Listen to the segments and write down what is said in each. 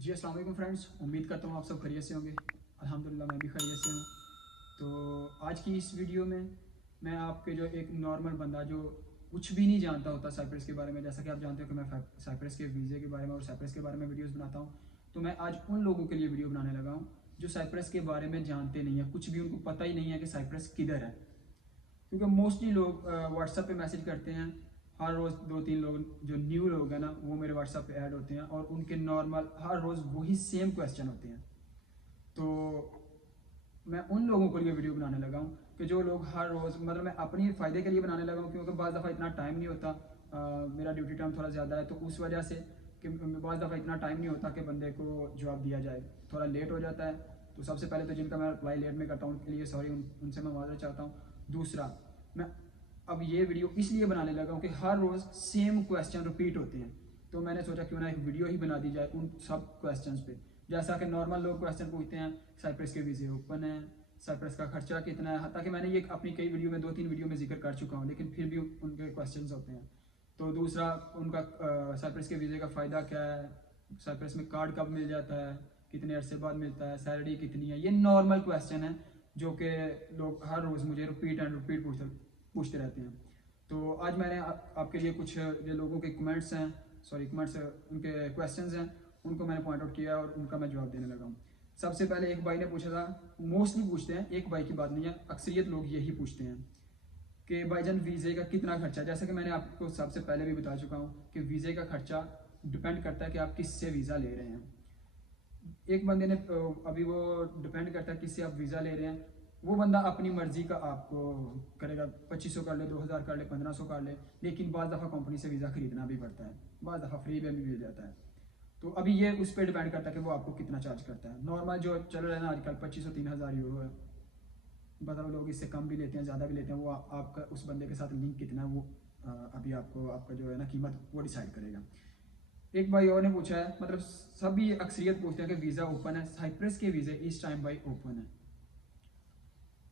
जी अस्सलाम वालेकुम फ्रेंड्स, उम्मीद करता हूँ आप सब खैरियत से होंगे। अल्हम्दुलिल्लाह मैं भी खैरियत से हूँ। तो आज की इस वीडियो में मैं आपके जो एक नॉर्मल बंदा जो कुछ भी नहीं जानता होता साइप्रस के बारे में, जैसा कि आप जानते हो कि मैं साइप्रस के वीज़े के बारे में और साइप्रस के बारे में वीडियोस बनाता हूँ। तो मैं आज उन लोगों के लिए वीडियो बनाने लगा हूँ जो साइप्रस के बारे में जानते नहीं है, कुछ भी उनको पता ही नहीं है कि साइप्रस किधर है। क्योंकि मोस्टली लोग व्हाट्सएप पे मैसेज करते हैं। हर रोज़ दो तीन लोग जो न्यू लोग हैं ना, वो मेरे व्हाट्सएप पे ऐड होते हैं और उनके नॉर्मल हर रोज़ वही सेम क्वेश्चन होते हैं। तो मैं उन लोगों के लिए वीडियो बनाने लगा हूँ कि जो लोग हर रोज़, मतलब मैं अपनी फ़ायदे के लिए बनाने लगा हूँ, क्योंकि बाज़ दफ़ा इतना टाइम नहीं होता। मेरा ड्यूटी टाइम थोड़ा ज़्यादा है, तो उस वजह से कि बाज़ दफ़ा इतना टाइम नहीं होता कि बंदे को जवाब दिया जाए, थोड़ा लेट हो जाता है। तो सबसे पहले तो जिनका मैं रिप्लाई लेट में करता हूँ उनके लिए सॉरी, उनसे मैं माज़रत चाहता हूँ। दूसरा, मैं अब ये वीडियो इसलिए बनाने लगा हूँ कि हर रोज़ सेम क्वेश्चन रिपीट होते हैं, तो मैंने सोचा क्यों ना एक वीडियो ही बना दी जाए उन सब क्वेश्चंस पे। जैसा कि नॉर्मल लोग क्वेश्चन पूछते हैं, साइप्रस के वीज़े ओपन है, साइप्रस का खर्चा कितना है, ताकि मैंने ये अपनी कई वीडियो में, दो तीन वीडियो में जिक्र कर चुका हूँ, लेकिन फिर भी उनके क्वेश्चन होते हैं। तो दूसरा, उनका साइप्रस के वीज़े का फ़ायदा क्या है, साइप्रस में कार्ड कब मिल जाता है, कितने अरसे बाद मिलता है, सैलरी कितनी है। ये नॉर्मल क्वेश्चन है जो कि लोग हर रोज़ मुझे रिपीट एंड रिपीट पूछते रहते हैं। तो आज मैंने आपके लिए कुछ जो लोगों के कमेंट्स हैं, सॉरी कमेंट्स, उनके क्वेश्चंस हैं, उनको मैंने पॉइंट आउट किया और उनका मैं जवाब देने लगा हूँ। सबसे पहले एक भाई ने पूछा था, मोस्टली पूछते हैं, एक भाई की बात नहीं है, अक्सरियत लोग यही पूछते हैं कि भाईजान वीज़े का कितना खर्चा। जैसा कि मैंने आपको सबसे पहले भी बता चुका हूँ कि वीज़े का खर्चा डिपेंड करता है कि आप किससे वीज़ा ले रहे हैं। एक बंदे ने अभी वो डिपेंड करता है किससे आप वीज़ा ले रहे हैं। वो बंदा अपनी मर्जी का आपको करेगा, 2500 कर ले, 2000 कर ले, 1500 कर ले, लेकिन बाज़ दफ़ा कंपनी से वीज़ा खरीदना भी पड़ता है, बाज़ दफ़ा फ्री में भी मिल जाता है। तो अभी ये उस पर डिपेंड करता है कि वो आपको कितना चार्ज करता है। नॉर्मल जो चल रहा है ना आजकल, 2500 3000 यूरो है। बताओ, लोग इससे कम भी लेते हैं, ज़्यादा भी लेते हैं, वो आपका उस बंदे के साथ लिंक कितना है वो अभी आपको आपका जो है ना कीमत वो डिसाइड करेगा। एक भाई और ने पूछा है, मतलब सभी अक्सरियत पूछते हैं कि वीज़ा ओपन है, साइप्रस के वीज़े इस टाइम भाई ओपन है।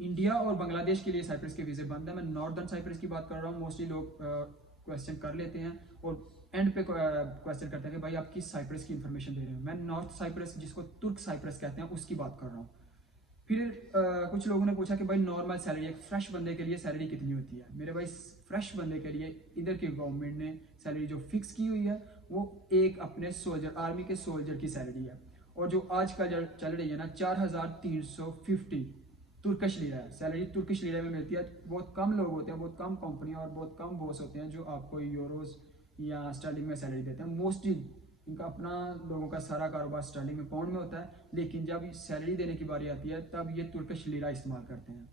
इंडिया और बांग्लादेश के लिए साइप्रस के वीज़े बंद है। मैं नॉर्दर्न साइप्रस की बात कर रहा हूँ। मोस्टली लोग क्वेश्चन कर लेते हैं और एंड पे क्वेश्चन करते हैं कि भाई आप किस साइप्रस की इन्फॉर्मेशन दे रहे हैं। मैं नॉर्थ साइप्रस, जिसको तुर्क साइप्रस कहते हैं, उसकी बात कर रहा हूँ। फिर कुछ लोगों ने पूछा कि भाई नॉर्मल सैलरी, एक फ्रेश बंदे के लिए सैलरी कितनी होती है। मेरे भाई, फ्रेश बंदे के लिए इधर की गवर्नमेंट ने सैलरी जो फिक्स की हुई है वो एक अपने सोल्जर, आर्मी के सोल्जर की सैलरी है। और जो आज का चल रही है ना, 4350 तुर्किश लीरा है। सैलरी तुर्किश लीरा में मिलती है। बहुत कम लोग होते हैं, बहुत कम कंपनियां और बहुत कम बॉस होते हैं जो आपको यूरोज या स्टर्लिंग में सैलरी देते हैं। मोस्टली इनका अपना लोगों का सारा कारोबार स्टर्लिंग में, पाउंड में होता है, लेकिन जब सैलरी देने की बारी आती है तब ये तुर्किश लीरा इस्तेमाल करते हैं,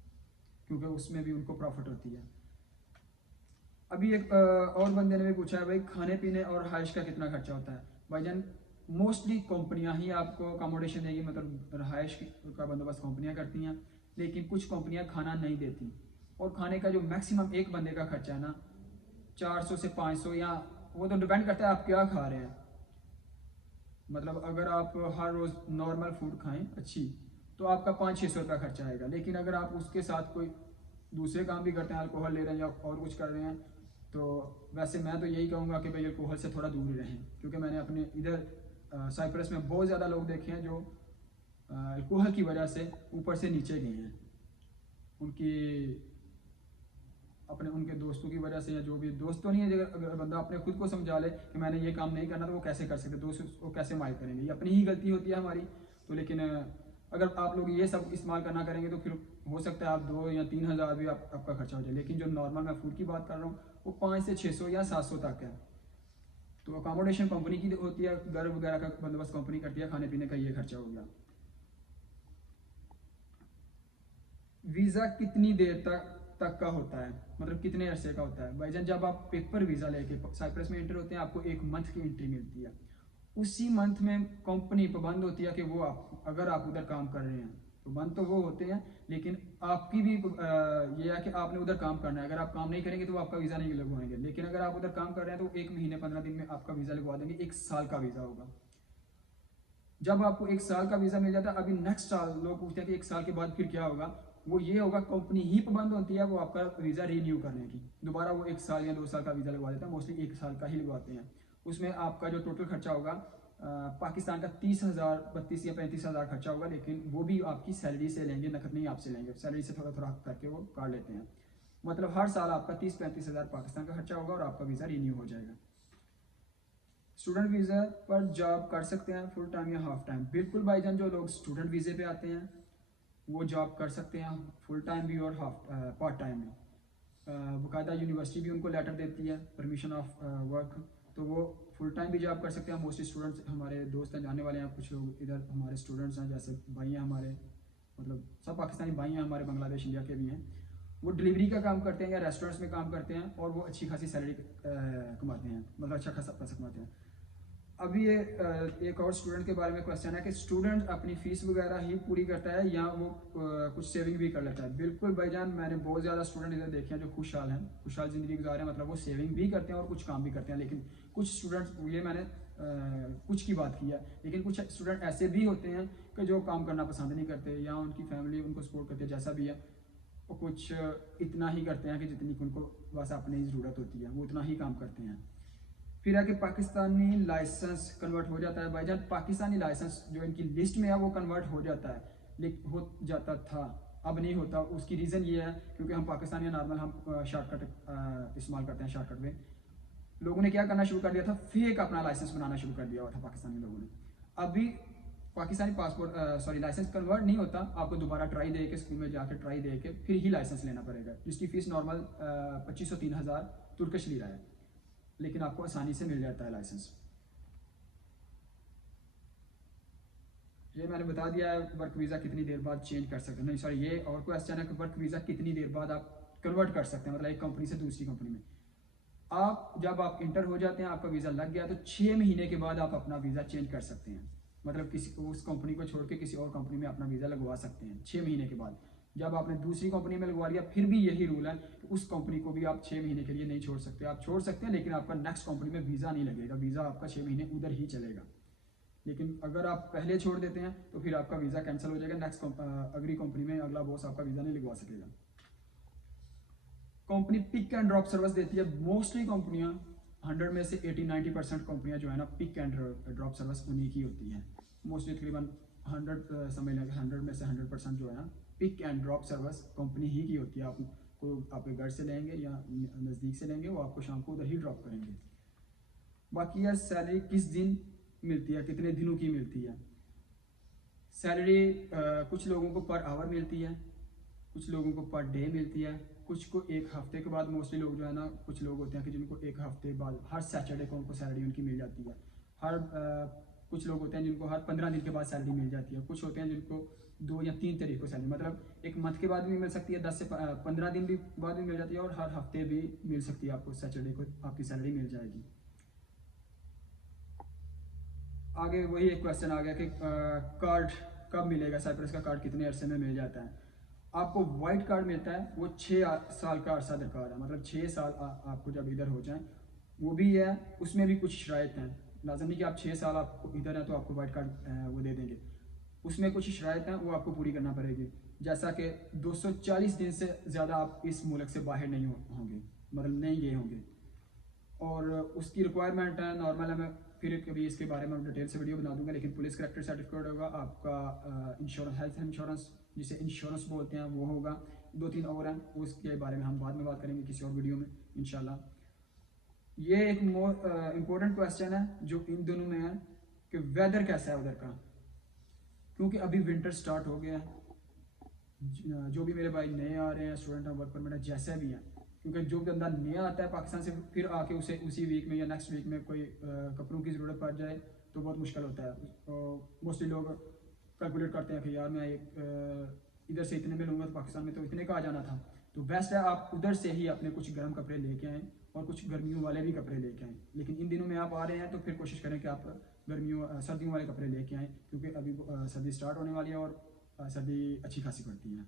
क्योंकि उसमें भी उनको प्रॉफिट होती है। अभी एक और बंदे ने भी पूछा है, भाई खाने पीने और रहाइश का कितना खर्चा होता है। भाईजान, मोस्टली कंपनियां ही आपको अकोमोडेशन देगी, मतलब रहाइश का बंदोबस्त कंपनियां करती हैं, लेकिन कुछ कंपनियां खाना नहीं देती। और खाने का जो मैक्सिमम एक बंदे का खर्चा है ना, 400 से 500, या वो तो डिपेंड करता है आप क्या खा रहे हैं। मतलब अगर आप हर रोज़ नॉर्मल फूड खाएं अच्छी, तो आपका 500-600 रुपया खर्चा आएगा। लेकिन अगर आप उसके साथ कोई दूसरे काम भी करते हैं, अल्कोहल ले रहे हैं या और कुछ कर रहे हैं, तो वैसे मैं तो यही कहूँगा कि भाई अल्कोहल से थोड़ा दूर ही रहें। क्योंकि मैंने अपने इधर साइप्रस में बहुत ज़्यादा लोग देखे हैं जो अल्कोहल की वजह से ऊपर से नीचे गए हैं। उनकी अपने उनके दोस्तों की वजह से, या जो भी दोस्त तो नहीं है, अगर बंदा अपने खुद को समझा ले कि मैंने ये काम नहीं करना, तो वो कैसे कर सकते, दोस्त उसको कैसे माइल करेंगे। ये अपनी ही गलती होती है हमारी। तो लेकिन अगर आप लोग ये सब इस्तेमाल करना करेंगे तो फिर हो सकता है आप 2 या 3 हज़ार भी आपका खर्चा हो जाए। लेकिन जो नॉर्मल मैं फूड की बात कर रहा हूँ वो 5 से 600 या 700 तक है। तो अकोमोडेशन कंपनी की होती है, घर वगैरह का बंदोबस्त कंपनी करती है, खाने पीने का ये खर्चा हो गया। वीज़ा कितनी देर तक का होता है, मतलब कितने अरसे का होता है। भाईजान, जब आप पेपर वीज़ा लेके साइप्रस में एंटर होते हैं, आपको 1 मंथ की एंट्री मिलती है। उसी मंथ में कंपनी पाबंद होती है कि वो आप, अगर आप उधर काम कर रहे हैं, तो बंद तो वो होते हैं, लेकिन आपकी भी ये है कि आपने उधर काम करना है। अगर आप काम नहीं करेंगे तो आपका वीज़ा नहीं लगवाएंगे। लेकिन अगर आप उधर काम कर रहे हैं तो 1 महीने 15 दिन में आपका वीज़ा लगवा देंगे। 1 साल का वीज़ा होगा। जब आपको 1 साल का वीज़ा मिल जाता है, अभी नेक्स्ट साल लोग पूछते हैं कि 1 साल के बाद फिर क्या होगा। वो ये होगा, कंपनी ही पाबंद होती है वो आपका वीज़ा रिन्यू करने की। दोबारा वो 1 साल या 2 साल का वीज़ा लगवा देता है। मोस्टली 1 साल का ही लगवाते हैं। उसमें आपका जो टोटल खर्चा होगा पाकिस्तान का 30,000 32 या 35,000 खर्चा होगा, लेकिन वो भी आपकी सैलरी से लेंगे, नकद नहीं आपसे लेंगे, सैलरी से थोड़ा थोड़ा करके वो काट लेते हैं। मतलब हर साल आपका 30-35,000 पाकिस्तान का खर्चा होगा और आपका वीज़ा रिन्यू हो जाएगा। स्टूडेंट वीज़ा पर जॉब कर सकते हैं फुल टाइम या हाफ टाइम? बिल्कुल भाईजान, जो लोग स्टूडेंट वीज़े पे आते हैं वो जॉब कर सकते हैं, फुल टाइम भी और हाफ पार्ट टाइम भी। बाकायदा यूनिवर्सिटी भी उनको लेटर देती है परमिशन ऑफ वर्क, तो वो फुल टाइम भी जॉब कर सकते हैं। मोस्टली स्टूडेंट्स हमारे दोस्त हैं, जाने वाले हैं, कुछ लोग इधर हमारे स्टूडेंट्स हैं, जैसे भाई हैं हमारे, मतलब सब पाकिस्तानी भाई हैं हमारे, बांग्लादेश इंडिया के भी हैं। वो डिलीवरी का काम करते हैं या रेस्टोरेंट्स में काम करते हैं और वो अच्छी खासी सैलरी कमाते हैं, मतलब अच्छा खासा पैसा कमाते हैं। अभी ये एक और स्टूडेंट के बारे में क्वेश्चन है कि स्टूडेंट अपनी फीस वगैरह ही पूरी करता है या वो कुछ सेविंग भी कर लेता है? बिल्कुल भाईजान, मैंने बहुत ज़्यादा स्टूडेंट इधर देखे हैं जो खुशहाल हैं, खुशहाल ज़िंदगी गुजार रहे हैं, मतलब वो सेविंग भी करते हैं और कुछ काम भी करते हैं। लेकिन कुछ स्टूडेंट्स, ये मैंने कुछ की बात की है, लेकिन कुछ स्टूडेंट ऐसे भी होते हैं कि जो काम करना पसंद नहीं करते या उनकी फैमिली उनको सपोर्ट करती है, जैसा भी है, वो कुछ इतना ही करते हैं कि जितनी उनको बस अपनी ज़रूरत होती है, वो उतना ही काम करते हैं। फिर आके पाकिस्तानी लाइसेंस कन्वर्ट हो जाता है भाईजान? पाकिस्तानी लाइसेंस जो इनकी लिस्ट में है वो कन्वर्ट हो जाता है, लेकिन हो जाता था, अब नहीं होता। उसकी रीज़न ये है क्योंकि हम पाकिस्तानी नॉर्मल हम शॉर्टकट इस्तेमाल करते हैं। शॉर्टकट में लोगों ने क्या करना शुरू कर दिया था, फेक अपना लाइसेंस बनाना शुरू कर दिया हुआ था पाकिस्तानी लोगों ने। अभी पाकिस्तानी पासपोर्ट लाइसेंस कन्वर्ट नहीं होता, आपको दोबारा ट्राई दे के स्कूल में जाकर ट्राई दे के फिर ही लाइसेंस लेना पड़ेगा, जिसकी फ़ीस नॉर्मल 2500-3000 तुर्किश लीरा है, लेकिन आपको आसानी से मिल जाता है लाइसेंस। ये मैंने बता दिया है वर्क वीज़ा कितनी देर बाद चेंज कर सकते हैं, नहीं सॉरी, ये और क्वेश्चन है कि वर्क वीज़ा कितनी देर बाद आप कन्वर्ट कर सकते हैं, मतलब एक कंपनी से दूसरी कंपनी में। आप जब आप इंटर हो जाते हैं, आपका वीज़ा लग गया, तो 6 महीने के बाद आप अपना वीज़ा चेंज कर सकते हैं, मतलब किसी उस कंपनी को छोड़ के किसी और कंपनी में अपना वीज़ा लगवा सकते हैं 6 महीने के बाद। जब आपने दूसरी कंपनी में लगवा लिया, फिर भी यही रूल है कि उस कंपनी को भी आप 6 महीने के लिए नहीं छोड़ सकते। आप छोड़ सकते हैं, लेकिन आपका नेक्स्ट कंपनी में वीज़ा नहीं लगेगा, वीज़ा आपका 6 महीने उधर ही चलेगा। लेकिन अगर आप पहले छोड़ देते हैं तो फिर आपका वीज़ा कैंसिल हो जाएगा, नेक्स्ट अगली कंपनी में अगला बॉस आपका वीज़ा नहीं लगवा सकेगा। Company pick and drop service देती है। मोस्टली कंपनियां 100 में से 80-90% कंपनियां जो है ना, पिक एंड ड्रॉप सर्विस उन्हीं की होती हैं। मोस्टली तकरीबन 100 समझ लें, 100 में से 100% जो है ना, pick and drop service company ही की होती है। आपको आपके घर से लेंगे या नज़दीक से लेंगे, वो आपको शाम को उधर ही ड्रॉप करेंगे। बाकी यार, सैलरी किस दिन मिलती है, कितने दिनों की मिलती है? सैलरी कुछ लोगों को पर आवर मिलती है, कुछ लोगों को पर डे मिलती है, कुछ को एक हफ्ते के बाद। मोस्टली लोग जो है ना, कुछ लोग होते हैं कि जिनको एक हफ्ते बाद, हर सैटरडे को उनको सैलरी उनकी मिल जाती है। कुछ लोग होते हैं जिनको हर 15 दिन के बाद सैलरी मिल जाती है। कुछ होते हैं जिनको 2 या 3 तारीख को सैलरी, मतलब एक मंथ के बाद भी मिल सकती है, 10 से 15 दिन भी बाद भी मिल जाती है, और हर हफ्ते भी मिल सकती है। आपको सैटरडे को आपकी सैलरी मिल जाएगी। आगे वही एक क्वेश्चन आ गया कि कार्ड कब मिलेगा, साइप्रस का कार्ड कितने अरसे में मिल जाता है? आपको वाइट कार्ड मिलता है, वो 6 साल का अरसा दरकार है, मतलब 6 साल आपको जब इधर हो जाएं, वो भी है। उसमें भी कुछ शराइत हैं, लाजम नहीं कि आप 6 साल आपको इधर हैं तो आपको वाइट कार्ड वो दे देंगे। उसमें कुछ शराइत हैं, वो आपको पूरी करना पड़ेगी। जैसा कि 240 दिन से ज़्यादा आप इस मुल्क से बाहर नहीं होंगे, मतलब नहीं गए होंगे, और उसकी रिक्वायरमेंट है नॉर्मल है। मैं फिर कभी इसके बारे में डिटेल से वीडियो बना दूंगा। लेकिन पुलिस करेक्टर सर्टिफिकेट होगा आपका, इंश्योरेंस, हेल्थ इंश्योरेंस जिसे इंश्योरेंस बोलते हैं वो होगा। 2-3 और हैं, उसके बारे में हम बाद में बात करेंगे किसी और वीडियो में इंशाल्लाह। ये एक इम्पोर्टेंट क्वेश्चन है जो इन दोनों में है कि वेदर कैसा है उधर का, क्योंकि अभी विंटर स्टार्ट हो गया है। जो भी मेरे भाई नए आ रहे हैं, स्टूडेंट हैं, वर्क परमिट है, जैसे भी हैं, क्योंकि जो बंदा नया आता है पाकिस्तान से, फिर आके उसे उसी वीक में या नेक्स्ट वीक में कोई कपड़ों की ज़रूरत पड़ जाए तो बहुत मुश्किल होता है। मोस्टली लोग कैलकुलेट करते हैं कि यार मैं इधर से इतने में लूँगा तो पाकिस्तान में तो इतने का आ जाना था। तो बेस्ट है आप उधर से ही अपने कुछ गर्म कपड़े लेके आएँ और कुछ गर्मियों वाले भी कपड़े लेके आएँ। लेकिन इन दिनों में आप आ रहे हैं तो फिर कोशिश करें कि आप सर्दियों वाले कपड़े लेके आएँ, क्योंकि अभी सर्दी स्टार्ट होने वाली है और सर्दी अच्छी खासी पड़ती है।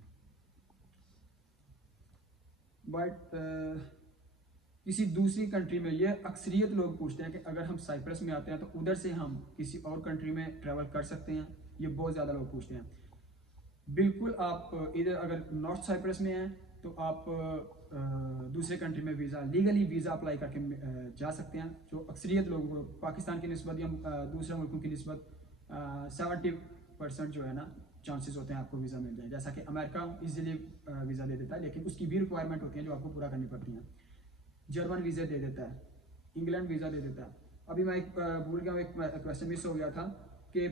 बट किसी दूसरी कंट्री में, ये अक्सरियत लोग पूछते हैं कि अगर हम साइप्रस में आते हैं तो उधर से हम किसी और कंट्री में ट्रैवल कर सकते हैं? ये बहुत ज़्यादा लोग पूछते हैं। बिल्कुल, आप इधर अगर नॉर्थ साइप्रस में हैं तो आप दूसरे कंट्री में वीज़ा लीगली वीज़ा अप्लाई करके जा सकते हैं। जो अक्सरियत लोगों को पाकिस्तान की निस्बत या दूसरे मुल्कों की निस्बत 70% जो है ना चांसेस होते हैं आपको वीज़ा मिल जाए। जैसा कि अमेरिका इजीली वीज़ा दे देता है, लेकिन उसकी भी रिक्वायरमेंट होती है जो आपको पूरा करनी पड़ती हैं। जर्मन वीज़ा दे देता है, इंग्लैंड वीज़ा दे देता है। अभी मैं भूल गया, एक क्वेश्चन मिस हो गया था कि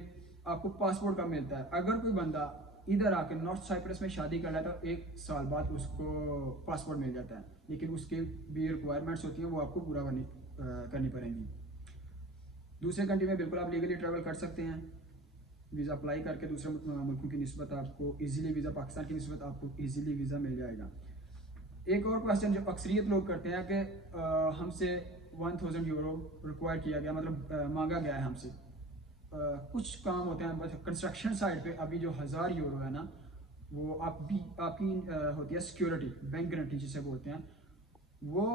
आपको पासपोर्ट कब मिलता है। अगर कोई बंदा इधर आके नॉर्थ साइप्रस में शादी कर रहा है तो 1 साल बाद उसको पासपोर्ट मिल जाता है, लेकिन उसके भी रिक्वायरमेंट्स होती हैं वो आपको पूरा करनी पड़ेंगी। दूसरे कंट्री में बिल्कुल आप लीगली ट्रैवल कर सकते हैं वीज़ा अप्लाई करके। दूसरे मुल्कों की निस्बत आपको इजीली वीज़ा, पाकिस्तान की निस्बत आपको इजीली वीज़ा मिल जाएगा। एक और क्वेश्चन जो अक्सरियत लोग करते हैं कि हमसे 1000 यूरो रिक्वायर किया गया, मतलब मांगा गया है हमसे। कुछ काम होते हैं बस कंस्ट्रक्शन साइड पे। अभी जो 1000 यूरो है ना वो आपकी होती है सिक्योरिटी, बैंक गारंटी जिसे बोलते हैं। वो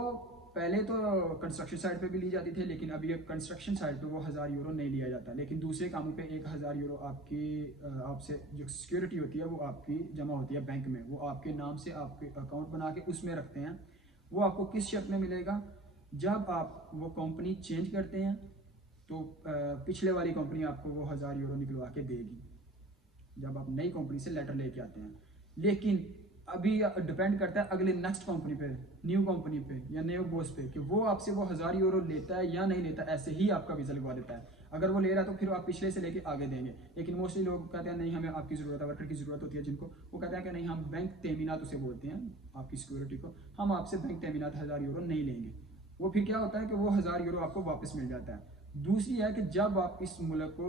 पहले तो कंस्ट्रक्शन साइड पे भी ली जाती थी, लेकिन अभी कंस्ट्रक्शन साइड पे वो 1000 यूरो नहीं लिया जाता। लेकिन दूसरे कामों पे 1000 यूरो आपकी आपसे जो सिक्योरिटी होती है वो आपकी जमा होती है बैंक में। वो आपके नाम से आपके अकाउंट बना के उसमें रखते हैं। वो आपको किस शर्त में मिलेगा, जब आप वो कंपनी चेंज करते हैं तो पिछले वाली कंपनी आपको वो 1000 यूरो निकलवा के देगी जब आप नई कंपनी से लेटर लेके आते हैं। लेकिन अभी डिपेंड करता है अगले नेक्स्ट कंपनी पे, न्यू कंपनी पे या न्यू बॉस पे, कि वो आपसे वो 1000 यूरो लेता है या नहीं लेता। ऐसे ही आपका वीज़ा लगवा देता है। अगर वो ले रहा है तो फिर आप पिछले से लेके आगे देंगे। लेकिन मोस्टली लोग कहते हैं नहीं, हमें आपकी ज़रूरत है, वर्कर की ज़रूरत होती है जिनको, वो कहते हैं कि नहीं, हम बैंक तेमीनात उसे बोलते हैं आपकी सिक्योरिटी को, हम आपसे बैंक तेमीनात 1000 यूरो नहीं लेंगे। वो फिर क्या होता है कि वो 1000 यूरो आपको वापस मिल जाता है। दूसरी है कि जब आप इस मुल्क को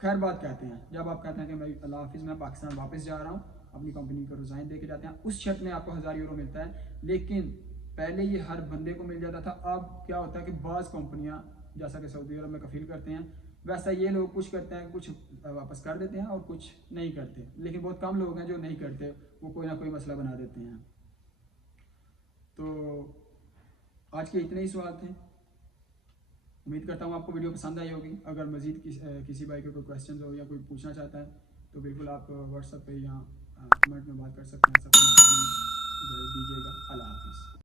खैर बात कहते हैं, जब आप कहते हैं कि भाई अल्लाह हाफिज़, मैं पाकिस्तान वापस जा रहा हूँ, अपनी कंपनी को रिज़ाइन दे के जाते हैं, उस शर्त में आपको 1000 यूरो मिलता है। लेकिन पहले ये हर बंदे को मिल जाता था। अब क्या होता है कि बाज़ कंपनियाँ जैसा कि सऊदी अरब में कफील करते हैं, वैसा ये लोग कुछ करते हैं, कुछ वापस कर देते हैं और कुछ नहीं करते। लेकिन बहुत कम लोग हैं जो नहीं करते, वो कोई ना कोई मसला बना देते हैं। तो आज के इतने ही सवाल थे। उम्मीद करता हूँ आपको वीडियो पसंद आई होगी। अगर मज़ीद किसी भाई को कोई क्वेश्चन हो या कोई पूछना चाहता है तो बिल्कुल आप व्हाट्सएप पे या कमेंट में बात कर सकते हैं। सब दीजिएगा। अल्लाह हाफिज़।